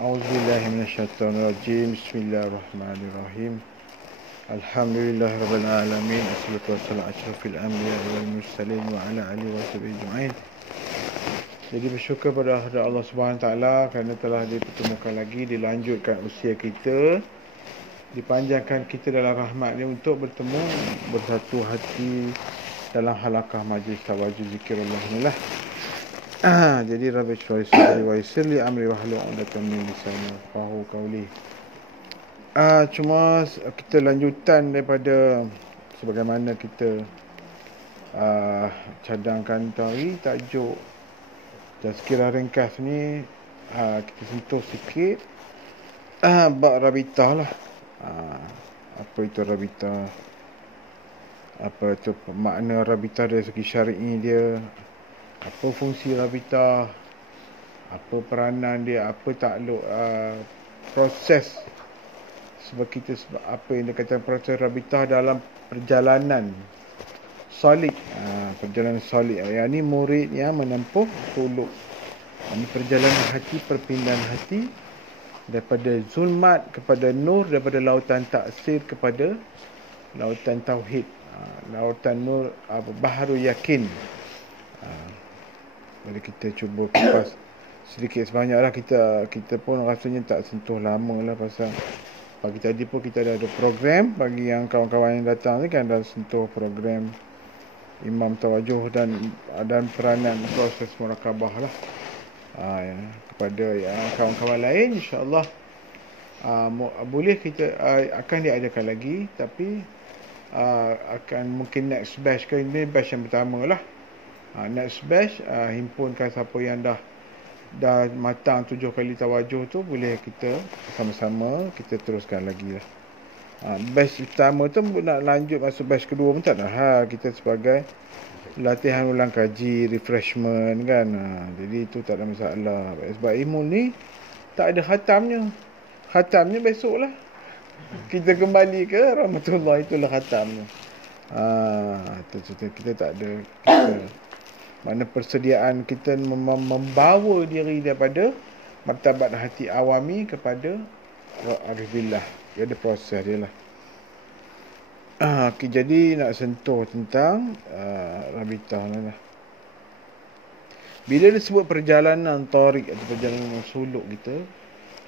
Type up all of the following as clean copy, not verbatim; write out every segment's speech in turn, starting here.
A'udzubillahiminasyaitonirrajim. Bismillahirrahmanirrahim. Alhamdulillahirabbil alamin. Wassalatu wassalamu ala asyrafil anbiya wal mursalin wa ala alihi washabihi ajma'in. Jadi bersyukur pada Allah Subhanahu taala kerana telah dipertemukan lagi, dilanjutkan usia kita, dipanjangkan kita dalam rahmat-Nya untuk bertemu bersatu hati dalam halaqah majlis tawajjuh zikrullah inilah. Jadi Rabbi syurah sadri wa yassir li amri wahlul 'uqdatam min lisani yafqahu qawli. Cuma kita lanjutan daripada sebagaimana kita cadangkan tadi, tajuk tazkirah ringkas ni kita sentuh sikit bab rabitah lah. Apa itu rabitah, apa itu makna rabitah dari segi syar'i dia, apa fungsi rabitah, apa peranan dia, apa takluk proses apa yang dikatakan proses rabitah dalam perjalanan solid. Perjalanan solid yang ni murid yang menempuh suluk. Ini perjalanan hati, perpindahan hati daripada zulmat kepada nur, daripada lautan taksir kepada lautan tauhid, lautan nur, baharu yakin. Jadi kita cuba kupas sedikit sebanyaklah. Kita pun rasanya tak sentuh lama lah, pasal pagi tadi pun kita ada program. Bagi yang kawan-kawan yang datang ni kan dah sentuh program Imam Tawajuh dan peranan proses murakabah lah. Kepada yang kawan-kawan lain, insyaAllah boleh kita akan diadakan lagi, tapi akan mungkin next batch ke, ini batch yang pertama lah. Next batch himpunkan siapa yang dah matang 7 kali tawajuh tu, boleh kita sama-sama kita teruskan lagi lah. Batch pertama tu nak lanjut masuk batch kedua pun tak dah. Kita sebagai latihan ulang kaji, refreshment kan. Jadi itu tak ada masalah. Sebab ilmu ni tak ada khatamnya. Khatamnya besok lah. Kita kembali ke rahmatullah, itulah khatamnya. Kita tak ada mana persediaan kita membawa diri daripada martabat hati awami kepada arif billah. Dia ada proses dia lah. Jadi nak sentuh tentang rabitah lah. Bila disebut perjalanan tarik atau perjalanan suluk kita,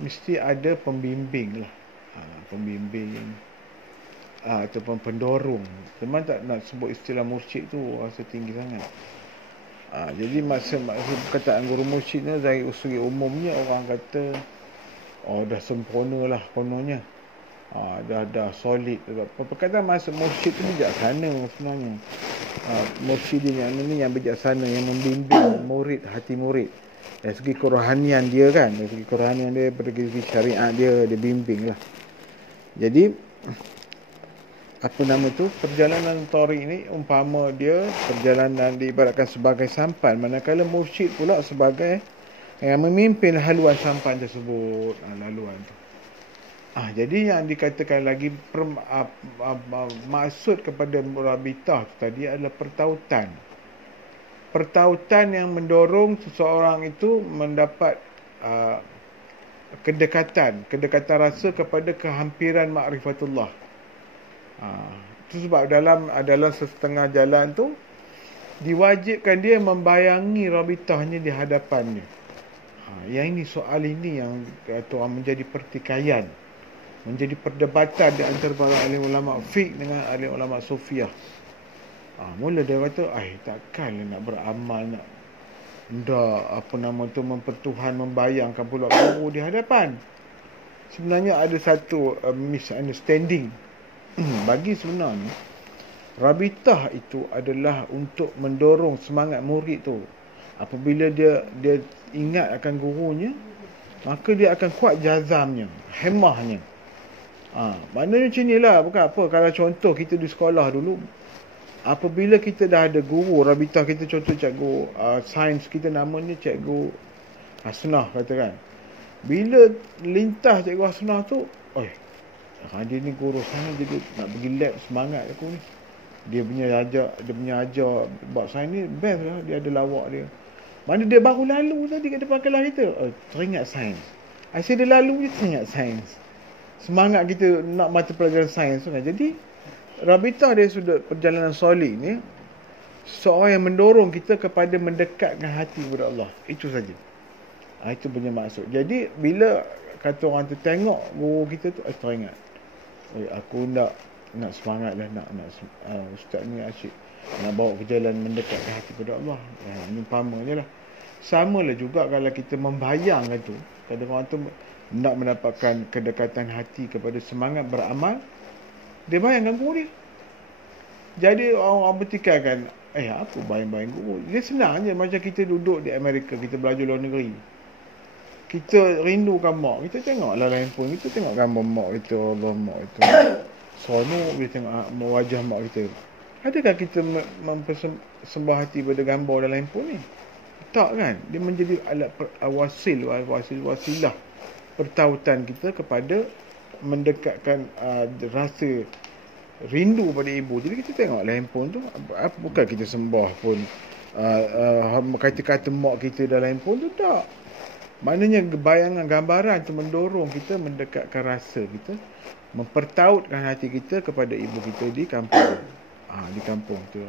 mesti ada pembimbing lah. Pembimbing ataupun pendorong. Memang tak nak sebut istilah mursyid tu, rasa tinggi sangat. Jadi maksud perkataan guru mursyid ni dari segi umumnya orang kata dah sempurna lah kononnya. Dah solid. Perkataan maksud mursyid tu bijaksana sebenarnya. Mursyid ni yang bijaksana, yang membimbing murid, hati murid. Dari segi kerohanian dia kan, dari segi kerohanian dia, dari segi syariat dia bimbing lah. Jadi perjalanan tarik ni umpama dia perjalanan diibaratkan sebagai sampan, manakala mursyid pula sebagai yang memimpin haluan sampan tersebut. Laluan tu. Jadi yang dikatakan lagi maksud kepada rabitah tu tadi adalah pertautan. Pertautan yang mendorong seseorang itu mendapat kedekatan rasa kepada kehampiran ma'rifatullah. Itu sebab dalam setengah jalan tu diwajibkan dia membayangi rabitahnya di hadapannya. Yang ini, soal ini yang menjadi pertikaian, menjadi perdebatan di antara para ahli ulama fiqh dengan ahli ulama sufiah. Mula dia kata, takkanlah nak beramal, nak mempertuhan, membayangkan pula guru di hadapan. Sebenarnya ada satu misunderstanding. Bagi sebenarnya rabitah itu adalah untuk mendorong semangat murid tu. Apabila dia ingat akan gurunya, maka dia akan kuat jazamnya, hemahnya. Maknanya macam inilah, bukan apa. Kalau contoh kita di sekolah dulu, apabila kita dah ada guru rabitah kita, contoh cikgu sains kita namanya cikgu Hasnah katakan. Bila lintas cikgu Hasnah tu, dia ni guru sana, jadi nak pergi lab, semangat aku ni. Dia punya ajar bab sains ni best lah. Dia ada lawak dia. Mana dia baru lalu tadi kat depan kelas kita, teringat sains. Asyik dia lalu je teringat sains. Semangat kita nak mata pelajaran sains tu kan. Jadi Rabitah dari sudut perjalanan soleh ni, seorang yang mendorong kita kepada mendekatkan hati kepada Allah. Itu saja. Itu punya maksud. Jadi bila kata orang tu tengok guru kita tu, teringat, aku nak semangat lah, nak ustaz ni asyik nak bawa ke jalan mendekatkan hati kepada Allah. Ini umpama je lah. Sama lah juga kalau kita membayangkan tu, kadang orang tu nak mendapatkan kedekatan hati kepada semangat beramal, dia bayangkan guru dia. Jadi orang bertikaikan, apa bayang-bayang guru? Dia senang je, macam kita duduk di Amerika, kita belajar luar negeri. Kita rindukan mak, kita tengok lah handphone, kita tengok gambar mak kita, Allah mak kita. Seronok kita tengok wajah mak kita. Adakah kita mempersembah hati pada gambar dalam handphone ni? Tak kan? Dia menjadi alat wasilah pertautan kita kepada mendekatkan rasa rindu pada ibu. Jadi kita tengoklah handphone tu, bukan kita sembah pun kata-kata mak kita dalam handphone tu, tak. Maknanya bayangan gambaran tu mendorong kita mendekatkan rasa kita, mempertautkan hati kita kepada ibu kita di kampung. Di kampung tu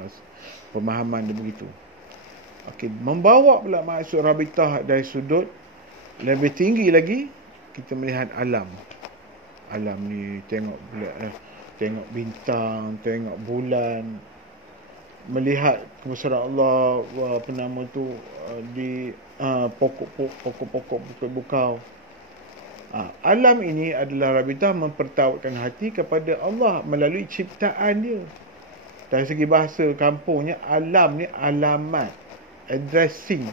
pemahaman dia begitu. Okey, membawa pula maksud Rabitah dari sudut lebih tinggi lagi, kita melihat alam. Alam ni tengok bintang, tengok bulan, melihat kebesaran Allah, di pokok-pokok bukau. Alam ini adalah Rabitah mempertautkan hati kepada Allah melalui ciptaan dia. Dari segi bahasa kampungnya, alam ni alamat, addressing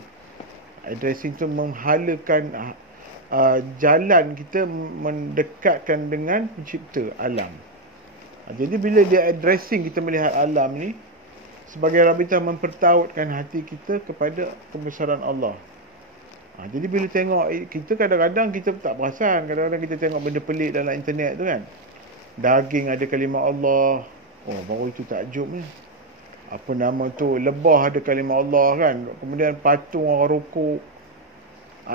tu menghalakan jalan kita mendekatkan dengan pencipta alam. Jadi bila dia addressing, kita melihat alam ni sebagai Rabitah mempertautkan hati kita kepada kebesaran Allah. Jadi bila tengok, kita kadang-kadang kita tak perasan, kadang-kadang kita tengok benda pelik dalam internet tu kan, daging ada kalimah Allah, baru itu takjub ni. Lebah ada kalimah Allah kan, kemudian patung orang rukuk.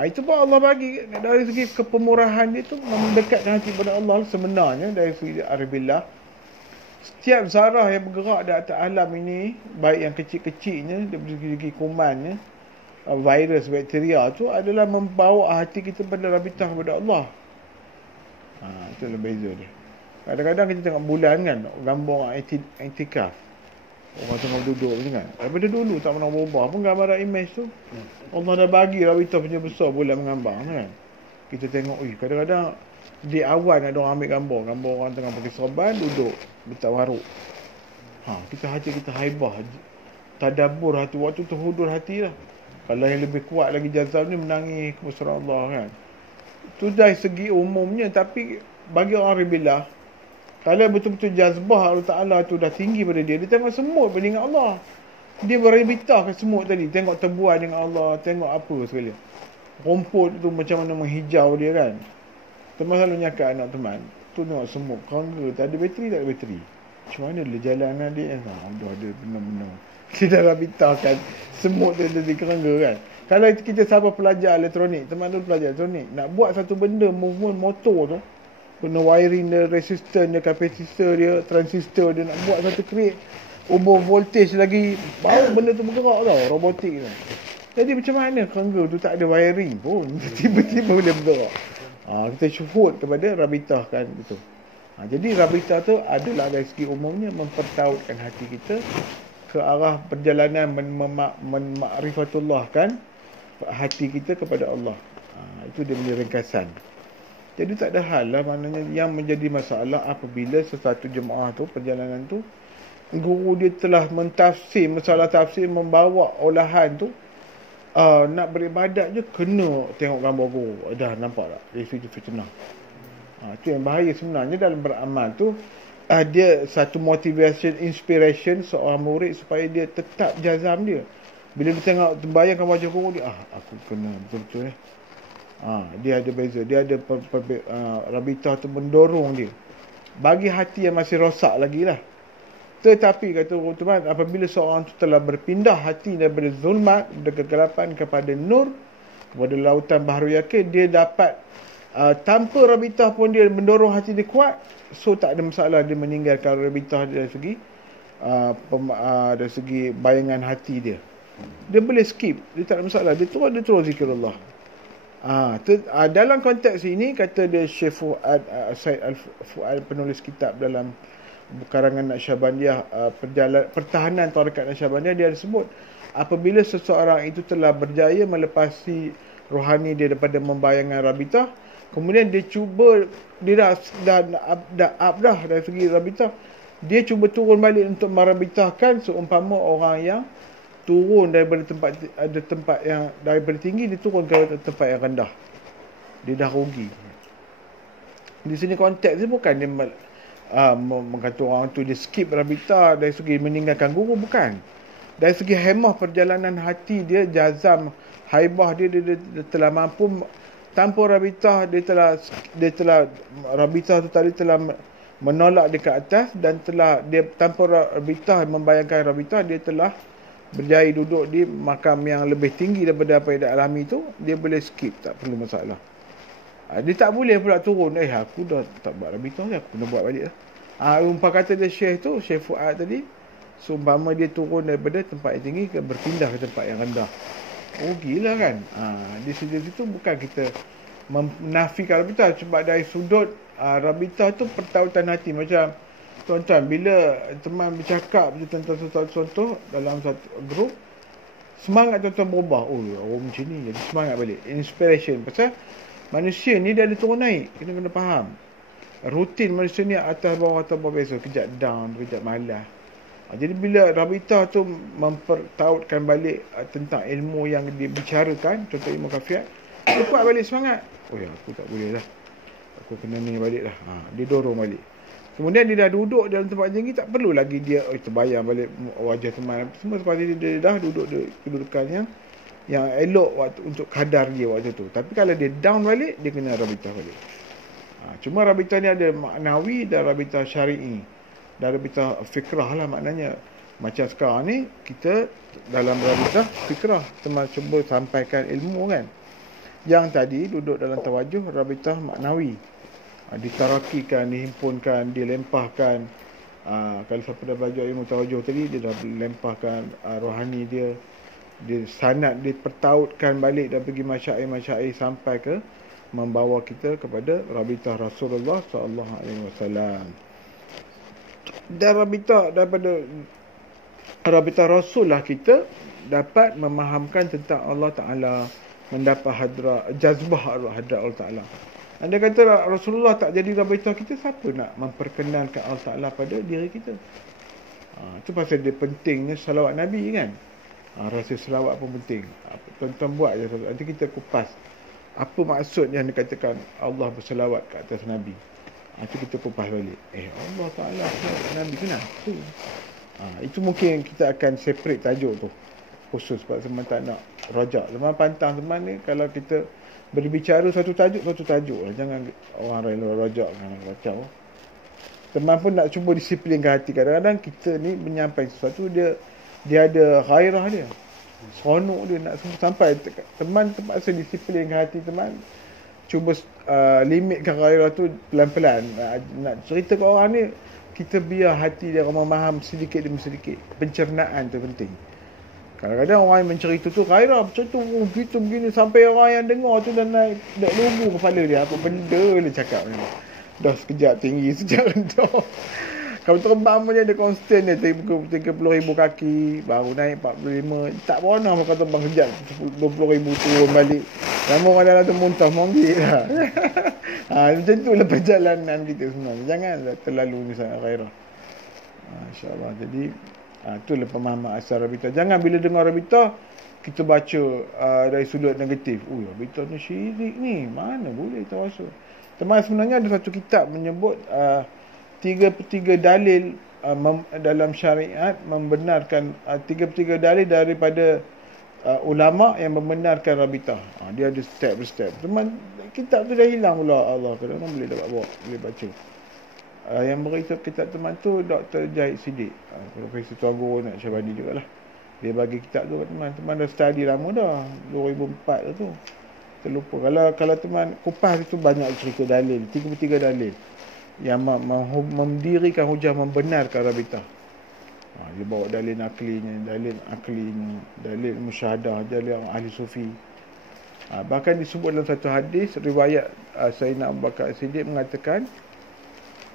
Itu pun Allah bagi dari segi kepemurahan dia tu, mendekatkan hati kepada Allah. Sebenarnya dari segi arabillah, setiap zarah yang bergerak di atas alam ini, baik yang kecil-kecilnya dari segi kumannya, virus, bakteria tu adalah membawa hati kita pada Rabitah kepada Allah. Itulah beza dia. Kadang-kadang kita tengok bulan kan, gambar orang iktikaf, orang tengok duduk macam kan. Daripada dulu tak pernah berubah pun gambaran image tu. Allah dah bagi Rabitah punya besar bulan menggambar kan. Kita tengok, kadang-kadang di awan ada orang ambil gambar orang tengah pakai serban duduk bertawaruk. Hati kita haibah, tadabbur hati, waktu tu hudur hati lah. Kalau yang lebih kuat lagi jazam ni, menangis kebesaran Allah kan. Itu dari segi umumnya. Tapi bagi orang Arabillah, kalau betul-betul jazbah Allah Ta'ala tu dah tinggi pada dia, dia tengok semut pun dengan Allah. Dia beribitah ke semut tadi, tengok tebuan dengan Allah, tengok apa sekali. Rumput tu macam mana menghijau dia kan. Teman selalu nyakap anak teman, tu tengok semut, kerangga, tak ada bateri, tak ada bateri. Macam mana dia jalan adik kan? Dah ada benar-benar. Dia dah rabitahkan semut tu jadi kerangga kan. Kalau kita sahabat pelajar elektronik, teman tu pelajar elektronik, nak buat satu benda, movement motor tu, kena wiring dia, resistor dia, kapasitor dia, transistor dia, nak buat satu create ubah voltage lagi, baru benda tu bergerak tau, robotik tu. Jadi macam mana kerangga tu tak ada wiring pun, tiba-tiba boleh bergerak. Kita syuhud kepada Rabitah kan gitu. Jadi Rabitah tu adalah dari segi umumnya mempertautkan hati kita ke arah perjalanan ma'rifatullah kan, hati kita kepada Allah. Itu dia punya ringkasan. Jadi tak ada hal lah, maknanya yang menjadi masalah apabila sesuatu jemaah tu, perjalanan tu, guru dia telah mentafsir, masalah tafsir membawa olahan tu, nak beribadat je kena tengok gambar guru. Dah nampak tak? Dari situ fitnah. Itu yang bahaya sebenarnya dalam beramal tu. Dia satu motivation, inspiration seorang murid supaya dia tetap jazam dia. Bila dia tengok, bayangkan wajah guru dia, aku kena betul-betul dia ada beza. Dia ada Rabitah tu mendorong dia. Bagi hati yang masih rosak lagi lah, Tetapi kata teman, apabila seorang itu telah berpindah hati daripada zulmat, dari kegelapan kepada nur, kepada lautan baharu yakin, dia dapat tanpa rabitah pun dia mendorong hati dia kuat. So tak ada masalah dia meninggalkan rabitah dari segi bayangan hati dia. Dia boleh skip, dia tak ada masalah. Dia terus zikrullah. Dalam konteks ini kata dia Syekh Fuad Said Al-Fuad, penulis kitab dalam karangan Naqsyabandiyah, pertahanan tarekat Naqsyabandiyah, dia ada sebut apabila seseorang itu telah berjaya melepasi rohani dia daripada membayangkan rabitah, kemudian dia cuba, dia dah abdah dari segi rabitah, dia cuba turun balik untuk merabitahkan, seumpama orang yang turun daripada tempat yang daripada tinggi, dia turun ke tempat yang rendah, dia dah rugi. Di sini konteks dia bukan dia mengatakan orang tu dia skip rabitah dari segi meninggalkan guru, bukan. Dari segi hemah perjalanan hati dia, jazam, haibah dia telah mampu tanpa rabitah, dia telah rabitah tu tadi telah menolak dia ke atas, dan dia tanpa rabitah, membayangkan rabitah, dia telah berjaya duduk di makam yang lebih tinggi daripada apa yang dia alami tu. Dia boleh skip, tak perlu masalah. Dia tak boleh pula turun, aku dah tak buat rabitah ni, aku kena buat balik lah. Umpah kata dia Syekh Fuad tadi, seumpama dia turun daripada tempat yang tinggi berpindah ke tempat yang rendah, gila kan. Di situ bukan kita menafikan rabitah, sebab dari sudut rabitah tu pertautan hati. Macam tuan-tuan, bila teman bercakap tentang satu contoh dalam satu grup, semangat tuan-tuan berubah. Orang macam ni, jadi semangat balik, inspiration. Pasal manusia ni dia ada turun naik, kita kena faham. Rutin manusia ni atas bawah biasa, kejap down, kejap malas. Jadi bila rabitah tu mempertautkan balik tentang ilmu yang dibicarakan, contoh ilmu kafiat, dia kuat balik semangat. Aku tak boleh lah, aku kena ni balik lah. Dia dorong balik. Kemudian dia dah duduk dalam tempat tinggi, tak perlu lagi dia terbayang balik wajah teman. Semua sepatutnya dia dah duduk kedudukan yang elok waktu untuk kadar dia waktu tu. Tapi kalau dia down balik, dia kena rabitah balik. Cuma rabitah ni ada maknawi dan rabitah syar'i, dan rabitah fikrah lah maknanya. Macam sekarang ni kita dalam rabitah fikrah, teman cuba sampaikan ilmu kan. Yang tadi duduk dalam tawajuh, rabitah maknawi, ditarakikan, dihimpunkan, dilempahkan. Kalau siapa dah belajar ilmu tawajuh tadi, dia dah lempahkan rohani dia sanad, dipertautkan balik dan pergi masyair-masyair sampai ke membawa kita kepada rabitah Rasulullah sallallahu alaihi wasallam. Dan daripada rabitah Rasul lah kita dapat memahamkan tentang Allah Ta'ala, mendapat jazbah hadrat Allah Ta'ala. Anda kata Rasulullah tak jadi rabitah kita, siapa nak memperkenalkan Allah Ta'ala pada diri kita? Itu pasal dia pentingnya salawat Nabi kan. Rasa salawat pun penting. Tuan-tuan buat je, nanti kita kupas apa maksud yang dikatakan Allah bersalawat ke atas Nabi. Itu kita kupas balik. Allah Ta'ala Nabi kenapa? Itu mungkin kita akan separate tajuk tu khusus, sebab teman tak nak rajak. Teman pantang teman ni, kalau kita berbicara satu tajuk lah. Jangan orang rela rajak macam teman pun nak cuba disiplinkan hati. Kadang-kadang kita ni menyampaikan sesuatu, dia ada ghairah dia, seronok dia nak sampai. Teman terpaksa disiplinkan hati teman, cuba limitkan ghairah tu pelan-pelan. Nak cerita ke orang ni, kita biar hati dia memaham sedikit demi sedikit. Pencernaan tu penting. Kadang-kadang orang yang mencerita tu ghairah macam tu, gitu begini, sampai orang yang dengar tu dah naik lugu kepala dia. Apa benda dia cakap ni, dah sekejap tinggi, sekejap rendah. Kalau terbang macam dia konstant dia 30,000 kaki, baru naik 45. Tak pernah makan terbang sekejap 20,000 turun balik. Sama orang dalam tu muntah monggik lah. Macam tu lah perjalanan kita sebenarnya. Janganlah terlalu misalnya ghairah. InsyaAllah. Jadi itulah pemahaman asal rabitah. Jangan bila dengar rabitah kita baca dari sudut negatif. Rabitah ni syirik ni, mana boleh tawasul. Teman, sebenarnya ada satu kitab menyebut 3/3 dalil dalam syariat membenarkan 3/3 dalil daripada ulama yang membenarkan rabitah. Dia ada step by step. Teman, kitab tu dah hilang pula. Allah kadang-kadang boleh dapat bawa, boleh baca. Yang beritahu kitab teman tu Dr. Jahid Siddiq, Profesor Tuan Guru nak Syabani jugalah. Dia bagi kitab tu teman. Teman dah study lama dah, 2004 tu. Terlupa. Kalau teman kupas itu banyak cerita dalil, 33 dalil yang mendirikan hujah membenarkan Rabitah. Dia bawa dalil aklinya, dalil musyahadah, dalil ahli sufi. Bahkan disebut dalam satu hadis riwayat Sayyidina Abu Bakar Siddiq mengatakan,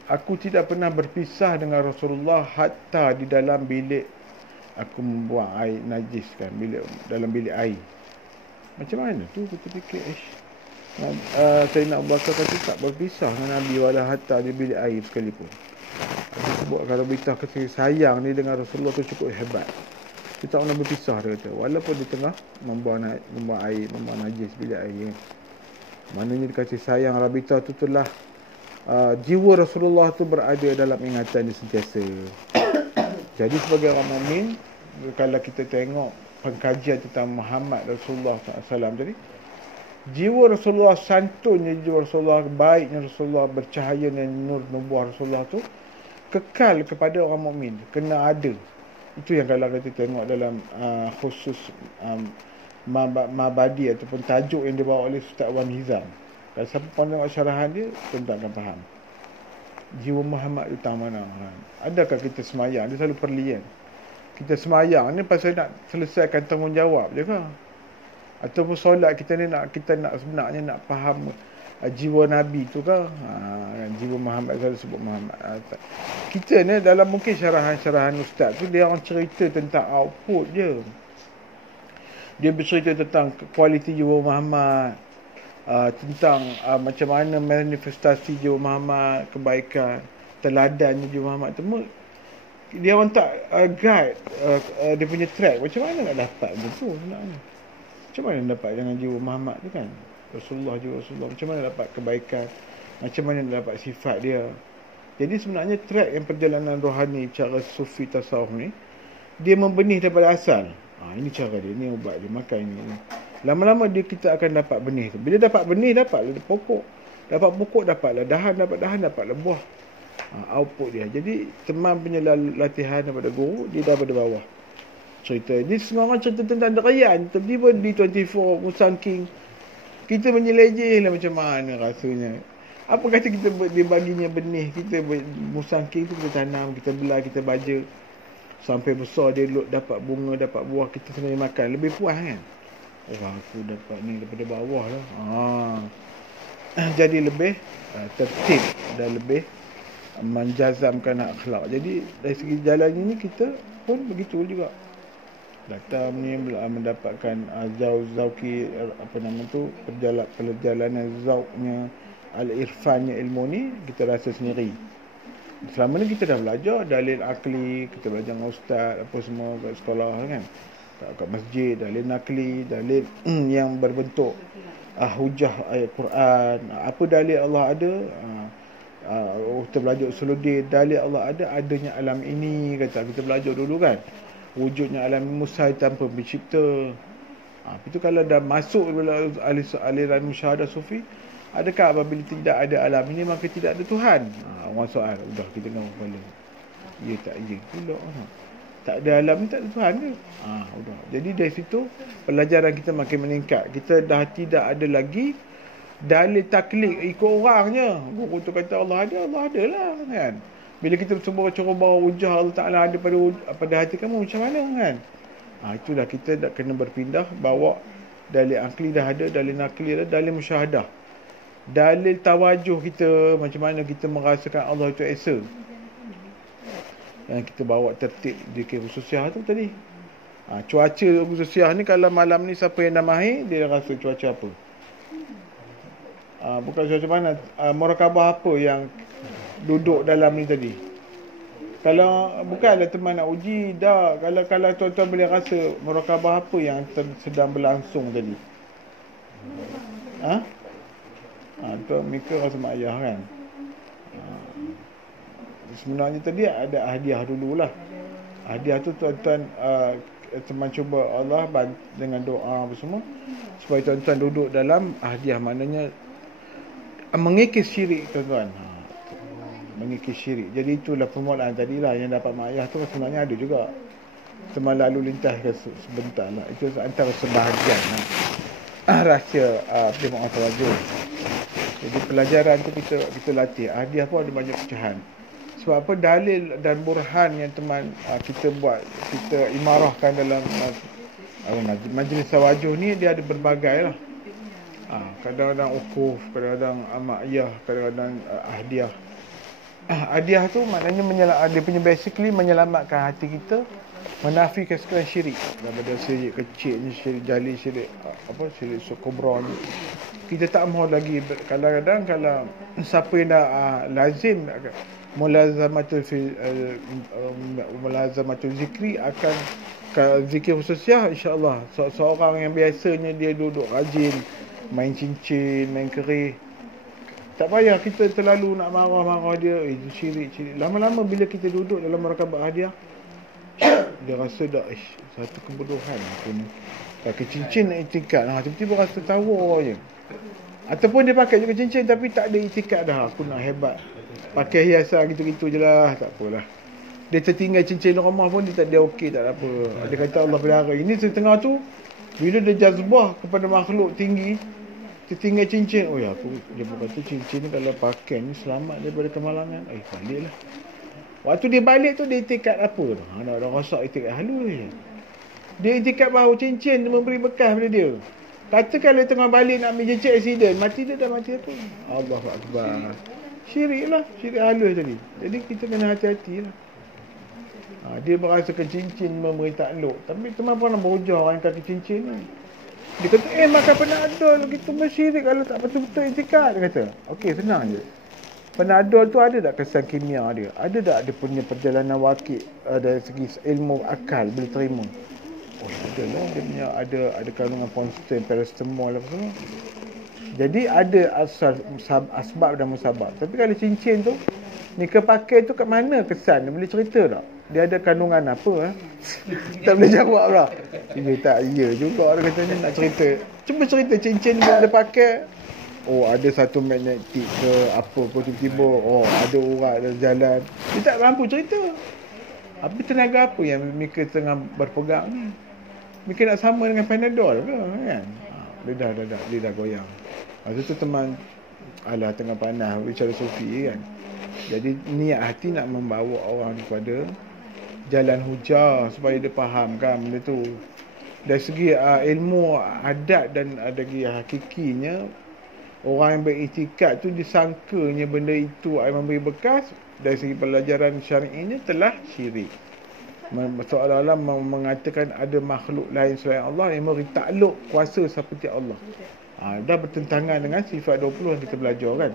aku tidak pernah berpisah dengan Rasulullah hatta di dalam bilik aku membuang air najis kan, dalam bilik air. Macam mana tu kita fikir Sayyidina Abu Bakar kata tak berpisah dengan Nabi wala hatta di bilik air sekalipun. Dia sebut kalau berita kasih sayang ni dengan Rasulullah tu cukup hebat. Dia tak pernah berpisah, dia kata, walaupun di tengah membuang air, membuang najis bilik air. Maknanya dia kasih sayang Rabitah tu telah jiwa Rasulullah tu berada dalam ingatan dia sentiasa. Jadi sebagai orang mukmin, kalau kita tengok pengkajian tentang Muhammad Rasulullah SAW tadi, jiwa Rasulullah, santunnya jiwa Rasulullah, baiknya Rasulullah, bercahayanya nur nubuah Rasulullah tu kekal kepada orang mukmin, kena ada. Itu yang kalau kita tengok dalam khusus Mabadi ataupun tajuk yang dibawa oleh Ustaz Wan Hizam. Kalau siapa pun tengok syarahan dia, tentu akan faham jiwa Muhammad itu tak mana. Adakah kita semayang? Dia selalu perlian. Kita semayang ni pasal nak selesaikan tanggungjawab je ke? Ataupun solat kita ni kita nak sebenarnya nak faham jiwa Nabi tu ke? Jiwa Muhammad, selalu sebut Muhammad. Kita ni dalam mungkin syarahan-syarahan ustaz tu, dia orang cerita tentang output je. Dia bercerita tentang kualiti jiwa Muhammad, tentang macam mana manifestasi jiwa Muhammad, kebaikan, teladannya jiwa Muhammad. Dia orang tak guide dia punya track. Macam mana nak dapat macam tu sebenarnya? Macam mana nak dapat dengan jiwa Muhammad tu kan? Rasulullah, jiwa Rasulullah. Macam mana dapat kebaikan? Macam mana nak dapat sifat dia? Jadi sebenarnya track yang perjalanan rohani cara sufi tasawuf ni, dia membenih daripada asal. Ini cara dia, ni ubat dia, makan ini. Lama-lama kita akan dapat benih tu. Bila dapat benih, dapatlah pokok. Dapat pokok, dapatlah dahan, dapatlah buah. Output dia. Jadi teman punya latihan daripada guru, dia daripada bawah. Cerita ni semua orang cerita tentang derayan, tiba-tiba di 24 Musang King kita menyelejeh lah macam mana rasanya. Apa kata kita dia baginya benih, kita Musang King tu kita tanam, kita belah, kita baja sampai besar, dia dapat bunga, dapat buah, kita sendiri makan, lebih puas kan. Aku dapat ni daripada bawah lah. Jadi lebih tertib dan lebih menjazamkan akhlak. Jadi dari segi jalan ini kita pun begitu juga. Datang ni mendapatkan zauki apa nama tu, perjalanan zauknya al-irfannya ilmu ni kita rasa sendiri. Selama ni kita dah belajar dalil akli, kita belajar dengan ustaz apa semua kat sekolah kan, kat masjid, dalil nakli, dalil yang berbentuk hujah ayat Quran. Apa dalil Allah ada? Kita belajar usuluddin, dalil Allah ada, adanya alam ini, kata kita belajar dulu kan, wujudnya alam mustahil tanpa pencipta. Itu kalau dah masuk aliran musyahadah sufi, adakah apabila tidak ada alam ini maka tidak ada Tuhan? Orang soal, udah kita nak kepala. Ya tak ya pula. Tak ada alam ni tak ada Tuhan ke? Udah. Jadi dari situ pelajaran kita makin meningkat. Kita dah tidak ada lagi dalil taklid ikut orangnya. Guru tu kata Allah ada lah kan. Bila kita semua cuba bawa hujah Allah Ta'ala ada pada hati kamu, macam mana kan? Itulah kita dah kena berpindah, bawa dalil akli dah ada, dalil nakli ada, dalil musyahadah. Dalil tawajuh kita, macam mana kita merasakan Allah itu esa. Yang kita bawa tertib zikir khususiah tu tadi. Cuaca khususiah ni kalau malam ni siapa yang dah mahir, dia rasa cuaca apa? Bukan cuaca mana, murakabah apa yang duduk dalam ni tadi. Kalau bukanlah teman nak uji dah, kalau tuan-tuan boleh rasa murakabah apa yang sedang berlangsung tadi. Tuan Mika rasa mak ayah kan. Sebenarnya tadi ada hadiah dululah. Hadiah tu tuan-tuan teman cuba Allah dengan doa apa semua supaya tuan-tuan duduk dalam hadiah, maknanya mengikis syirik tuan-tuan. mengikis syirik. Jadi itulah permulaan tadilah yang dapat mak ayah tu sebenarnya ada juga. Teman lalu lintas ke sebentar lah. Itu antara sebahagian rahsia permohonan tawajuh. Jadi pelajaran tu kita latih. Hadiah pun ada banyak pecahan. Sebab apa? Dalil dan burhan yang teman kita buat, kita imarahkan dalam majlis tawajuh ni, dia ada berbagai lah. Kadang-kadang ukuf, kadang-kadang amakiyah, kadang-kadang hadiah. Hadiah tu maknanya dia punya basically menyelamatkan hati kita, menafikan segala syirik. Daripada syirik kecil ni, syirik jali, syirik syirik kubra ni. Kita tak mahu lagi. Kadang-kadang kalau siapa yang dah lazim mulazamatul zikri, akan zikir khususiyah, insya-Allah seorang yang biasanya dia duduk rajin main cincin, main kerih, tak payah kita terlalu nak marah-marah dia, itu syirik. Lama-lama bila kita duduk dalam merakabat hadiah, dia rasa dah satu kebodohan aku ni. Pakai cincin nak itikad, tiba-tiba rasa tawa je. Ataupun dia pakai juga cincin tapi tak ada itikad dah, aku nak hebat, pakai hiasan gitu-gitu je lah, tak apalah. Dia tertinggal cincin rumah pun dia tak ada, okey, tak ada apa. Dia kata Allah pelihara. Ini setengah tu bila dia jazbah kepada makhluk tinggi, tertinggal cincin. Dia berkata cincin ni kalau pakai ni selamat daripada kemalangan. Baliklah. Waktu dia balik tu dia itikad apa tu? Nak rosak itikad halus je. Dia itikad bahawa cincin dia memberi bekas pada dia. Katakan dia tengah balik nak ambil cincin accident, mati dia dah mati apa? Allahu Akbar. Syirik lah, syirik halus tadi. Jadi kita kena hati-hati lah. Dia merasakan cincin memberi takluk. Tapi teman pernah berujar orang yang kaki cincin ni. Dia kata, makan Panadol kita bersyirik kalau tak betul-betul itikad. Dia kata, okey, senang je. Panadol tu ada tak kesan kimia dia? Ada tak dia punya perjalanan wakil dari segi ilmu akal boleh terima? Ada lah. Dia punya ada kandungan konstan, paracetamol apa semua. Jadi ada asbab dan musabab. Tapi kalau cincin tu, ni kepakai tu kat mana kesan? Dia boleh cerita tak? Dia ada kandungan apa? Tak boleh jawab lah. Ya juga dia kata ni nak cerita. Cuba cerita cincin bila dia pakai. Ada satu magnetik ke apa ke, tiba-tiba ada urat ada jalan. Dia tak mampu cerita. Apa tenaga apa yang mereka tengah berpegang ni? Mereka nak sama dengan Panadol ke kan? Dia dah goyang. Lepas tu teman tengah panas bicara sufi kan. Jadi niat hati nak membawa orang kepada jalan hujah supaya dia fahamkan benda tu. Dari segi ilmu adat dan dari hakikinya, orang yang beriktikad tu disangkanya benda itu memberi bekas. Dari segi pelajaran syar'inya telah syirik. Seolah-olah mengatakan ada makhluk lain selain Allah yang memberi takluk kuasa seperti Allah. Dah bertentangan dengan sifat 20 yang kita belajar kan.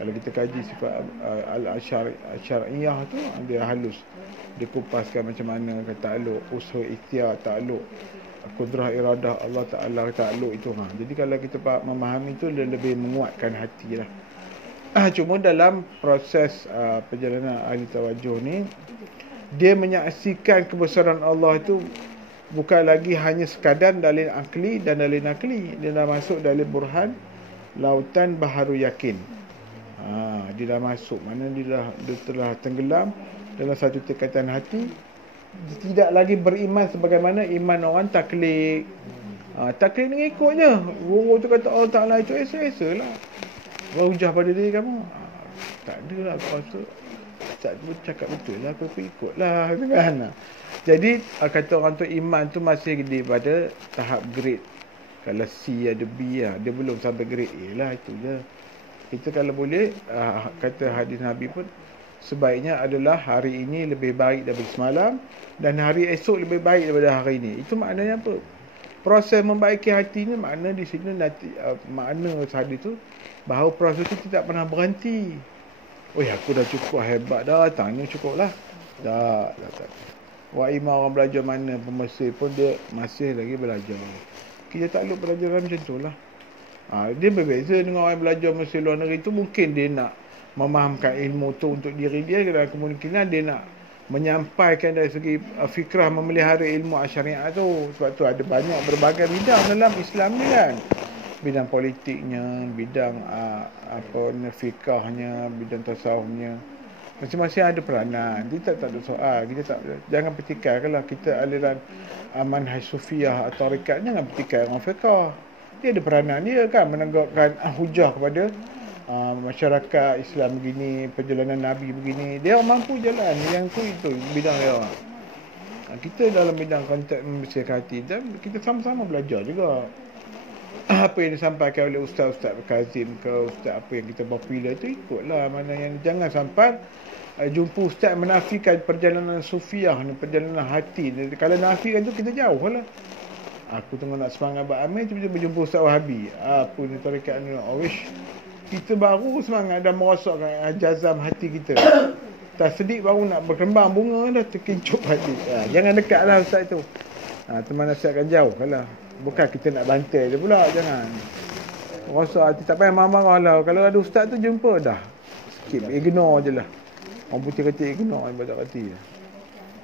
Kalau kita kaji sifat al-syar'iyah tu, dia halus. Dia kupaskan macam mana takluk, usul ikhtiar takluk, kudrah iradah Allah Ta'ala takluk itu. Jadi kalau kita memahami itu, dia lebih menguatkan hati lah. Cuma dalam proses perjalanan ahli tawajuh ni, dia menyaksikan kebesaran Allah itu bukan lagi hanya sekadar dalil akli dan dalil nakli. Dia dah masuk dalil burhan, lautan baharu yakin. Dia dah masuk, mana dia telah tenggelam dalam satu tekatan hati. Dia tidak lagi beriman sebagaimana iman orang taklid. Taklid ni ikut je. Guru tu kata Allah Ta'ala itu esa-esa lah. Hujah pada diri kamu. Tak ada lah, aku rasa tak cakap betul lah, aku ikut lah kan. Jadi kata orang tu iman tu masih daripada tahap grade. Kalau C ada B lah, dia belum sampai grade A lah, itu je. Kita kalau boleh kata hadis Nabi pun, sebaiknya adalah hari ini lebih baik daripada semalam dan hari esok lebih baik daripada hari ini. Itu maknanya apa? Proses membaiki hati ni makna di sini nanti makna tadi tu bahawa proses itu tidak pernah berhenti. Aku dah cukup hebat dah, tanya cukup lah. Dah. Wa'imah orang belajar mana pun Mesir pun dia masih lagi belajar. Kita tak perlu pelajaran macam tu lah. Dia berbeza dengan orang yang belajar Mesir luar negeri tu. Mungkin dia nak memahamkan ilmu tu untuk diri dia, dan kemungkinan dia nak menyampaikan dari segi fikrah memelihara ilmu syariat tu. Sebab tu ada banyak berbagai bidang dalam Islam ni kan. bidang politiknya, bidang fikahnya, bidang tasawufnya. Masing-masing ada peranan. Kita tak ada soal. Jangan petikai kalau kita aliran manhaj sufiah atau tarekat, jangan petikai orang fiqh. Dia ada peranan dia kan menegakkan hujah kepada masyarakat Islam begini, perjalanan Nabi begini. Dia mampu jalan yang itu bidang dia. Kita dalam bidang konteks membersihkan hati dan kita sama-sama belajar juga. Apa yang disampaikan oleh Ustaz Kazim ke Ustaz apa yang kita popular itu ikutlah. Mana yang jangan sampai jumpa Ustaz menafikan perjalanan sufiah ni, perjalanan hati. Kalau nafikan tu kita jauh lah. Aku tengok nak semangat beramil, tiba-tiba berjumpa Ustaz Wahabi. Apa ni tarekat ni? Wish kita baru semangat dan merosakkan jazam hati kita. Tak sedik baru nak berkembang bunga dah terkincup hati. Jangan dekatlah Ustaz tu. Teman nasihatkan jauh lah. Bukan kita nak bantai dia pula, jangan. Rasa hati tak payah marah-marah lah. Kalau ada ustaz tu jumpa dah. Skip, ignore je lah. Orang putih kata ignore ibadat hati.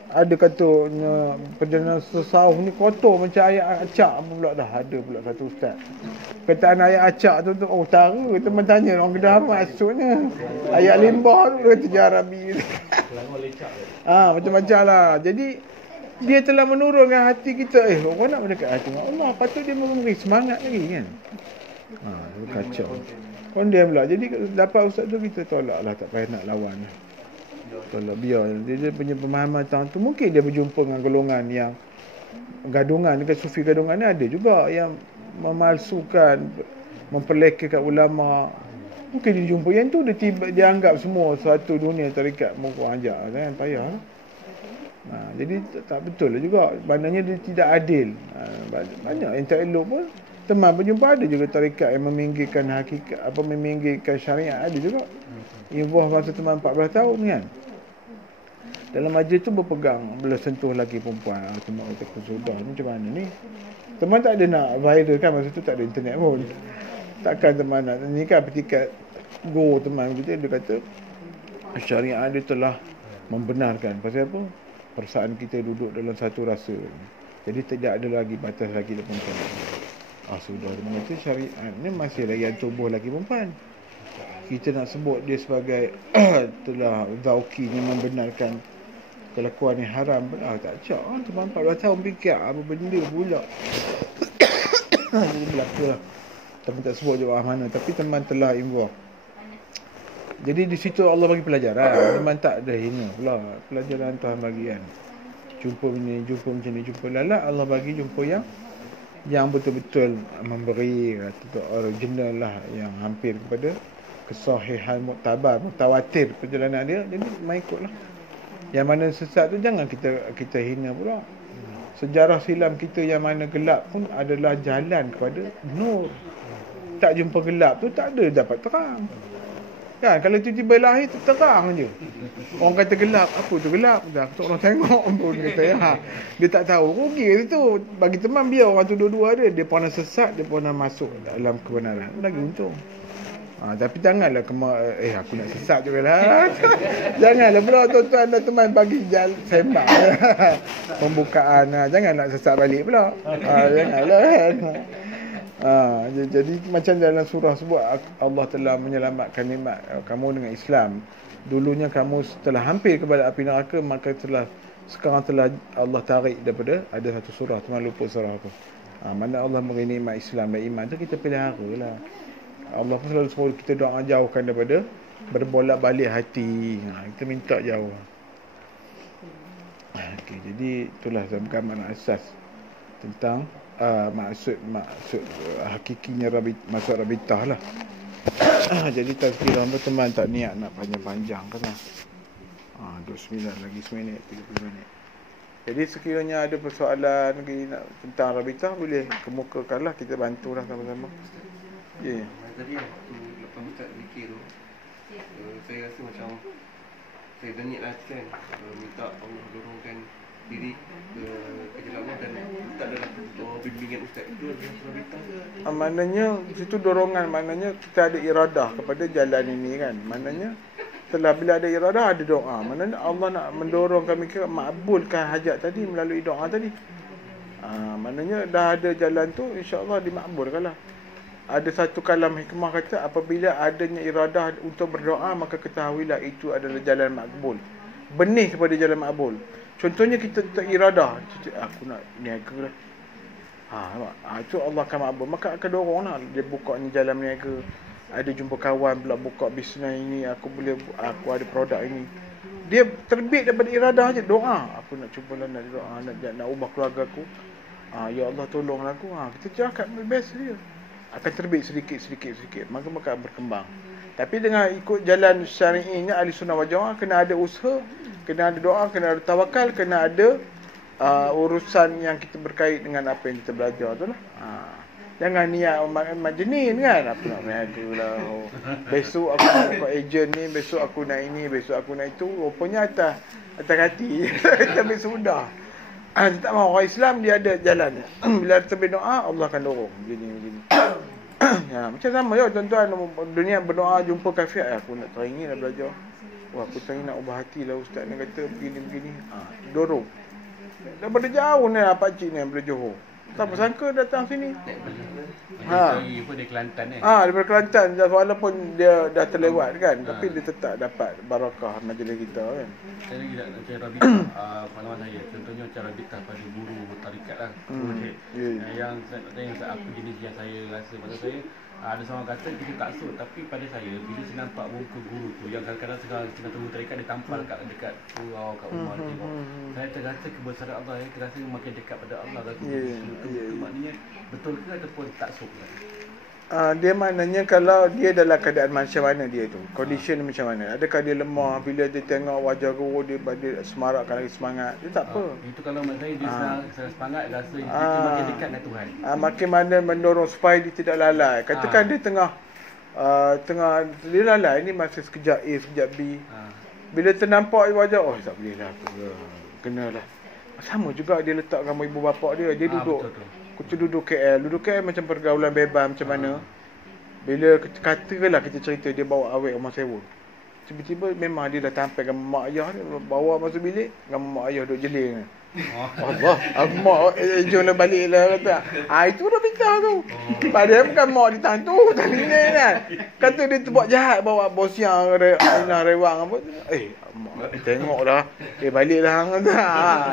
Ada katanya perjalanan tasawuf ni kotor macam ayat acak pula dah. Ada pula satu ustaz. Kataan ayat acak tu utara. Teman tanya orang Kedah apa maksudnya. Ayat limbah tu kata jarabi. Macam-macam lah. Jadi dia telah menurunkan hati kita. Orang nak mendekat hati Allah, patut dia memberi semangat lagi kan. Kacau. Condemn pula. Jadi dapat ustaz tu kita tolak lah, tak payah nak lawan. Tolak biar. Dia punya pemahaman tentang tu. Mungkin dia berjumpa dengan golongan yang gadungan, dekat sufi gadungan ni ada juga yang memalsukan, memperlekakan ulama. Mungkin dia jumpa yang tu dia anggap semua satu dunia tarikat mungkin ajak kan, payah lah. Jadi tak betul lah juga. Maknanya dia tidak adil. Banyak yang tak elok pun. Teman berjumpa ada juga tarekat yang meminggirkan hakikat, meminggirkan syariat ada juga. Involve masa teman 14 tahun kan. Dalam majlis tu berpegang, boleh sentuh lagi perempuan. Teman kata sudah ni macam mana ni. Teman tak ada nak viral kan, masa tu tak ada internet pun. Takkan teman nak, ni kan petikat go teman kita, dia kata syariat dia telah membenarkan. Pasal apa? Perasaan kita duduk dalam satu rasa. Jadi tidak ada lagi batas lagi perempuan. Sudah dia kata syariat ni masih lagi tubuh lagi perempuan. Kita nak sebut dia sebagai telah zaukinya membenarkan kelakuan yang haram. Tak cak. Teman 14 tahun fikir apa benda pula. Jadi berlaku lah. Tapi tak sebut je mana. Tapi teman telah involve. Jadi di situ Allah bagi pelajaran. Memang tak ada hina pula. Pelajaran Tuhan bagi kan. Jumpa ni, jumpa macam ni, jumpa lalat. Allah bagi jumpa yang betul-betul memberi original lah, yang hampir kepada kesahihan mutawatir perjalanan dia. Jadi main ikut lah. Yang mana sesat tu jangan kita hina pula. Sejarah silam kita yang mana gelap pun adalah jalan kepada nur. Tak jumpa gelap tu tak ada dapat terang. Kan kalau tiba-tiba lahir terang je. Orang kata gelap, apa tu gelap? Dah tak orang tengok pun kata dia tak tahu. Rugi tu. Bagi teman biar orang tu dua-dua dia pernah sesat, dia pernah masuk dalam kebenaran. Lagi untung. Tapi janganlah aku nak sesat juga lah. Janganlah pula tuan-tuan dan teman bagi sembang pembukaan. Jangan nak sesat balik pula. Janganlah kan. Jadi macam dalam surah sebut Allah telah menyelamatkan nikmat kamu dengan Islam. Dulunya kamu setelah hampir kepada api neraka, maka sekarang telah Allah tarik daripada, ada satu surah teman lupa surah apa. Mana Allah memberi nikmat Islam dan iman tu kita pelihara lah. Allah pun selalu suruh kita doa jauhkan daripada berbolak-balik hati. Kita minta jauh. Jadi itulah makna asas tentang maksud hakikinya masuk rabitah lah. Jadi tazkirah teman tak niat nak panjang-panjang kan lah. 29 lagi seminit, 30 minit. Jadi sekiranya ada persoalan tentang rabitah, boleh kemukakan lah, kita bantulah sama-sama. Tadi lepas Ustaz zikir tu, saya rasa macam saya berniat lah kan, minta Allah dorongkan diri ke jalan dan tak ada bimbingan Ustaz itu rabitah. Maknanya situ dorongan, maknanya kita ada iradah kepada jalan ini kan. Maknanya setelah bila ada iradah ada doa. Maknanya Allah nak mendorong kami ke makbulkan hajat tadi melalui doa tadi. Maknanya dah ada jalan tu, insya-Allah dimakbulkanlah. ada satu kalam hikmah kata, apabila adanya iradah untuk berdoa, maka ketahuilah itu adalah jalan makbul. Benih kepada jalan makbul. Contohnya kita iradah, aku nak niaga lah. Nampak? Itu Allah akan makbul. Maka akan dorong lah. Dia buka ni jalan niaga. Ada jumpa kawan pula buka bisnes ini, aku ada produk ini. Dia terbit daripada iradah je, doa. Aku nak cubalah nak doa, nak ubah keluarga aku. Ya Allah tolonglah aku. Kita cakap best dia. Akan terbit sedikit. Maka berkembang. Tapi dengan ikut jalan syar'inya ahli sunnah wal jamaah, kena ada usaha, kena ada doa, kena ada tawakal, kena ada urusan yang kita berkait dengan apa yang kita belajar tu lah. Jangan niat majnin kan, apa nak berniaga lah. Besok aku nak buka ejen ni, besok aku nak ini, besok aku nak itu. Rupanya atas hati. Kita ambil sudah. Tak mahu orang Islam, dia ada jalan. Bila terbit doa, Allah akan dorong. Begini. Macam sama ya tuan-tuan, dunia berdoa jumpa kafir, aku nak teringin lah belajar. Aku teringin nak ubah hati lah, ustaz ni kata begini. Dorong. Daripada jauh ni pakcik ni daripada Johor. Tak bersangka datang sini. Dari Kelantan daripada Kelantan. Walaupun dia dah terlewat kan, tapi dia tetap dapat barakah majlis kita kan. Saya lagi nak macam Rabitah, pengalaman saya. Contohnya macam Rabitah pada guru tarikat lah. Yang aku jenis yang saya rasa pada saya, ada seorang kata kita tak sud, tapi pada saya bila saya nampak muka guru tu yang kadang-kadang setengah guru tarikat dia tampal dekat surau, kat rumah tengok, saya terasa kebesaran Allah, terasa makin dekat pada Allah. Itu maknanya betul ke ataupun tak sud lah? Dia maknanya kalau dia dalam keadaan macam mana dia tu, condition macam mana, adakah dia lemah, bila dia tengok wajah guru dia semarakkan lagi semangat, dia tak apa. Itu kalau mak saya dia semangat, rasa dia makin dekat dengan Tuhan. Makin mana mendorong supaya dia tidak lalai. Katakan dia tengah dia lalai ni, masa sekejap A sekejap B, bila ternampak wajah, tak boleh lah, kenalah. Sama juga dia letak gambar ibu bapa dia duduk. Kita duduk KL macam pergaulan bebas macam mana. Bila katakanlah kita cerita dia bawa awet rumah sewa, tiba-tiba memang dia dah tampil gambar mak ayah dia, bawa masuk bilik gambar mak ayah duduk jeling. Allah, mak jom lah balik lah kata. Itu dah pintar tu. Padahal bukan mak dia tahan tu, tadi kan. Kata dia tu buat jahat, bawa bos yang Ainah rewang apa. Mak tengok dah. Baliklah hang kata.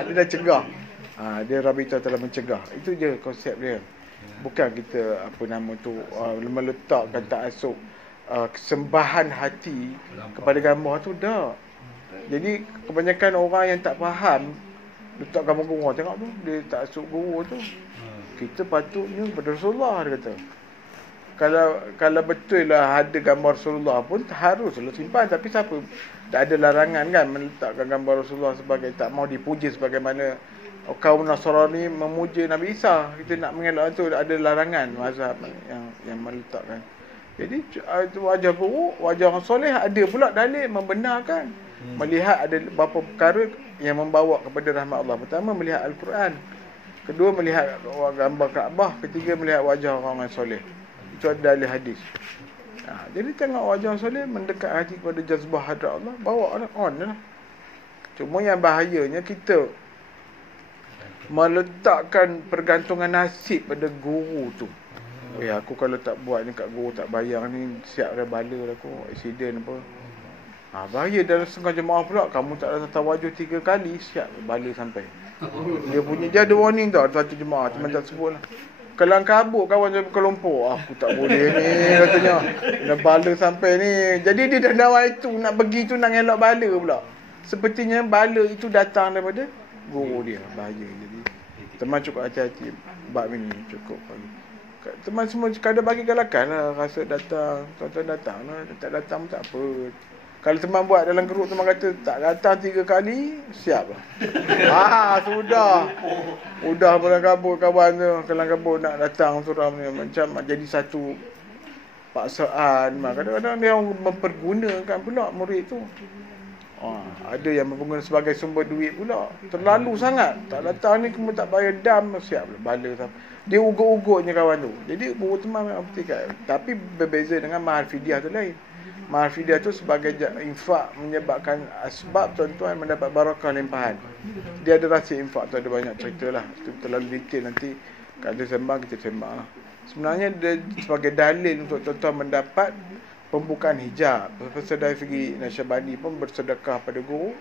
Dia dah cegah. Dia Rabitah telah mencegah. Itu je konsep dia. Bukan kita meletakkan ta'assub kesembahan hati kepada gambar tu, dah. Jadi kebanyakan orang yang tak faham letak gambar guru, tengok tu dia ta'assub guru tu. Kita patutnya pada Rasulullah, dia kata. Kalau betul lah ada gambar Rasulullah pun haruslah simpan. Tapi siapa, tak ada larangan kan meletakkan gambar Rasulullah sebagai, tak mau dipuji sebagaimana kaum Nasrani memuja Nabi Isa. Kita nak mengelak tu, ada larangan mazhab yang meletakkan. Jadi wajah guru, wajah orang soleh, ada pula dalil membenarkan. Melihat ada beberapa perkara yang membawa kepada rahmat Allah. Pertama, melihat Al-Quran. Kedua, melihat gambar Kaabah. Ketiga, melihat wajah orang soleh. Itu ada dalil hadis. Jadi tengok wajah orang soleh, mendekat hati kepada jazbah hadrat Allah, bawa on lah. Cuma yang bahayanya kita meletakkan pergantungan nasib pada guru tu. Aku kalau tak buat ni kat guru, tak bayar ni, siap dah bala lah aku, accident apa. Bahaya dalam setengah jemaah pula, kamu tak datang tawajuh 3 kali, siap bala sampai. Dia ada warning tau, ada satu jemaah, cuma tak sebut lah. Kelang kabut kawan saya berkelompok, aku tak boleh ni katanya, nak bala sampai ni. Jadi dia dah nawar itu, nak pergi tu nak ngelak bala pula. Sepertinya bala itu datang daripada guru dia. Bahaya. Jadi teman cukup hati-hati bab ini, cukup. Teman semua kadang bagi galakan lah, rasa datang, tuan-tuan datang lah, tak datang pun tak apa. Kalau teman buat dalam grup, teman kata tak datang 3 kali, siap lah. Udah kelang kabut kawan tu, kelang kabut nak datang suram ni, macam jadi satu paksaan. Kadang-kadang dia mempergunakan pula murid tu. Ada yang mempergunakan sebagai sumber duit pula. Terlalu sangat. Tak datang ni, kamu tak bayar dam, siap lah, bala sampai. Dia ugut-ugutnya kawan tu. Jadi guru teman memang penting. Tapi berbeza dengan mahar fidyah tu lain. Mahar fidyah tu sebagai infak, menyebabkan asbab tuan-tuan mendapat barakah limpahan. Dia ada rahsia infak tu, ada banyak cerita lah. Itu terlalu detail, nanti kalau sembang kita sembang lah. Sebenarnya dia sebagai dalil untuk tuan-tuan mendapat pembukaan hijab. Pasal dari segi Nasyabandi pun bersedekah pada guru.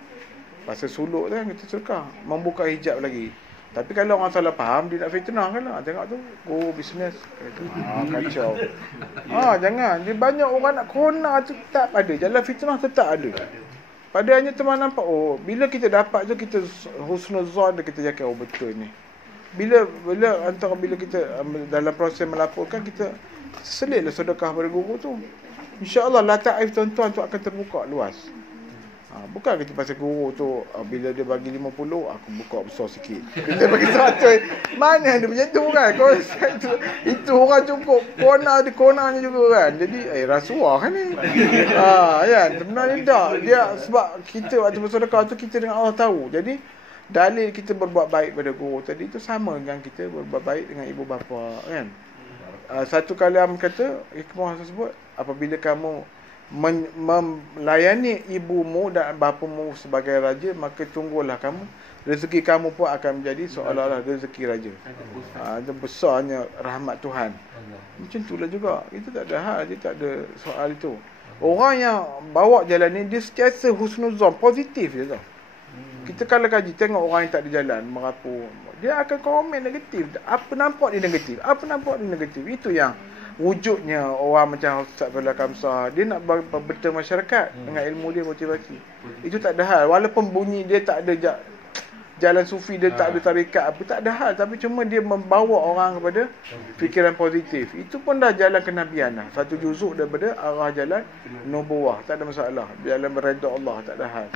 Pasal suluk tu kan kita sedekah, membuka hijab lagi. Tapi kalau orang salah faham, dia nak fitnah kan lah. Tengok tu, guru bisnes. Kacau. Jangan. Dia banyak orang nak corona tu tetap ada. Jalan fitnah tetap ada. Pada hanya teman nampak, bila kita dapat tu, kita husnuzon, kita cakap, betul ni. Bila kita dalam proses melaporkan, kita selitlah sedekah pada guru tu. InsyaAllah la ta'if tuan-tuan tu akan terbuka luas. Bukan kita pasal guru tu bila dia bagi 50 aku buka besar sikit. Kita bagi 100. Mana ada macam tu kan? Konsep itu orang cukup konanya juga kan. Jadi rasuah kan ni. Kan sebenarnya tak. Dia sebab kita waktu bersedekah tu kita dengan Allah tahu. Jadi dalil kita berbuat baik pada guru tadi tu sama dengan kita berbuat baik dengan ibu bapa kan. Satu kalam kata hikmah tersebut, apabila kamu melayani ibumu dan bapamu sebagai raja, maka tunggulah kamu, rezeki kamu pun akan menjadi seolah-olah rezeki raja. Itu besarnya rahmat Tuhan. Macam itulah juga. Itu tak ada hal, dia tak ada soal itu. Orang yang bawa jalan ni, dia sentiasa husnuzon, positif je tau. Kita kalau kaji, tengok orang yang tak ada jalan, merapu, dia akan komen negatif. Apa nampak dia negatif? Itu yang wujudnya orang macam Ustaz Fadlan Kamsah. Dia nak betul masyarakat dengan ilmu dia, motivasi. Itu tak ada hal. Walaupun bunyi dia tak ada jalan sufi, dia tak ada tarikat apa, tak ada hal. Tapi cuma dia membawa orang kepada fikiran positif. Itu pun dah jalan kenabian lah. Satu juzuk daripada arah jalan nubuwah. Tak ada masalah. Jalan beredha Allah, tak ada hal.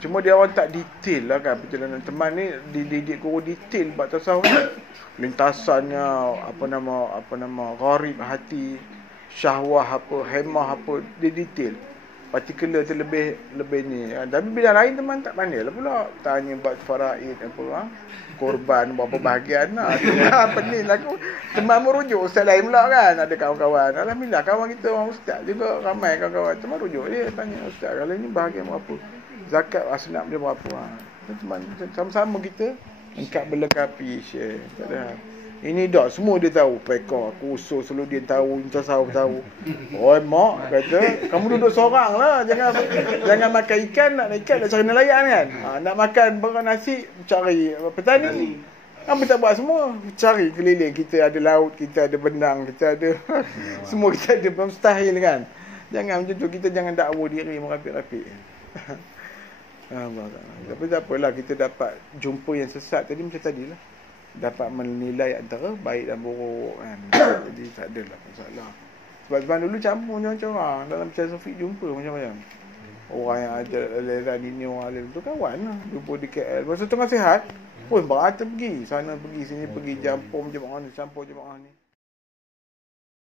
Cuma dia orang tak detail lah kan. Perjalanan teman ni dididik guru detail buat tasawuf ni. Lintasannya apa nama gharib hati, syahwah apa, hemah apa, dia detail. Particular tu lebih ni kan. Tapi bila lain teman tak pandai lah pula. Tanya buat faraid apa, korban berapa bahagian lah. Pening lah aku. Teman merujuk ustaz lain pula kan. Ada kawan-kawan. Alhamdulillah kawan kita orang ustaz juga ramai kawan-kawan. Teman rujuk dia tanya ustaz kalau ni bahagian berapa, zakat asnaf dia berapa. Teman sama-sama kita engkau berlekapi share. Tak ada. Ini dah semua dia tahu. Peka, kursus, Suluddin tahu, Intasawuf tahu. Mak kata, kamu duduk seorang lah. Jangan makan ikan, nak ikan nak cari nelayan kan. Nak makan nasi, cari petani. Kamu tak buat semua. Cari keliling. Kita ada laut, kita ada benang, kita ada semua kita ada. Mustahil kan. Jangan macam tu. Kita jangan dakwa diri merapik-rapik. Tapi tak apalah, kita dapat jumpa yang sesat tadi macam tadilah. Dapat menilai antara baik dan buruk kan. Jadi tak adalah masalah. Sebab zaman dulu campur macam-macam orang. Dalam Syekh Sofiq jumpa macam-macam. Orang yang ajar aliran ini, orang alim tu kawan lah. Jumpa di KL. Masa tengah sihat pun berata pergi. Sana pergi, sini pergi. Campur jemaah ni, campur jemaah ni.